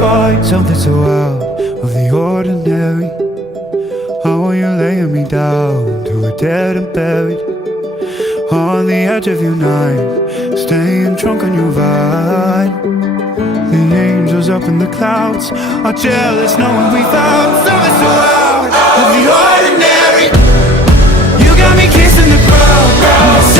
find something so out of the ordinary. How are you laying me down to a dead and buried on the edge of your night, staying drunk on your vine. The angels up in the clouds are jealous knowing we found something so out of the ordinary. You got me kissing the ground.